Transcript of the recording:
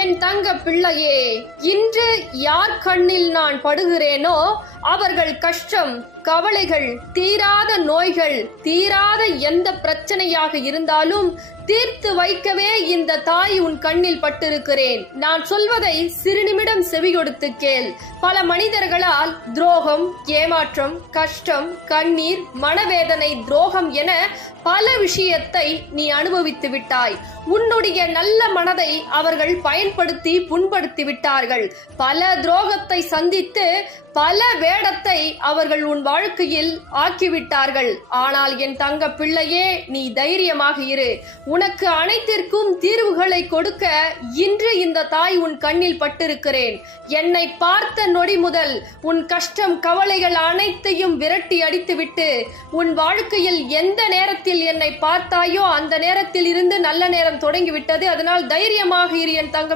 என் தங்க பிள்ளையே இன்று யார் கண்ணில் நான் படுகிறேனோ அவர்கள் கஷ்டம் கவலைகள் தீராத நோய்கள் தீராத எந்த பிரச்சனையாக இருந்தாலும் தீர்த்து வைக்கவே இந்த தாய் உன் கண்ணில் பட்டிருக்கிறேன். நான் சொல்வதை சிறுநிமிடம் செவி கொடுத்து கேள். பல மனிதர்களால் துரோகம் ஏமாற்றம் கஷ்டம் கண்ணீர் மனவேதனை துரோகம் என பல விஷயத்தை நீ அனுபவித்து விட்டாய். உன்னுடைய நல்ல மனதை அவர்கள் பயன்படுத்தி புண்படுத்தி விட்டார்கள். பல துரோகத்தை சந்தித்து பல வேடத்தை அவர்கள் உன் வாழ்க்கையில் ஆக்கிவிட்டார்கள். ஆனால் என் தங்க பிள்ளையே நீ தைரியமாக இரு. உனக்கு அனைத்திற்கும் தீர்வுகளை கொடுக்க இன்று இந்த தாய் உன் கண்ணில் பட்டிருக்கிறேன். என்னை பார்த்த நொடி முதல் உன் கஷ்டம் கவலைகள் அனைத்தையும் விரட்டி அடித்துவிட்டு உன் வாழ்க்கையில் எந்த நேரத்தில் என்னை பார்த்தாயோ அந்த நேரத்தில் இருந்து நல்ல நேரம் தொடங்கிவிட்டது. அதனால் தைரியமாக இரு என் தங்க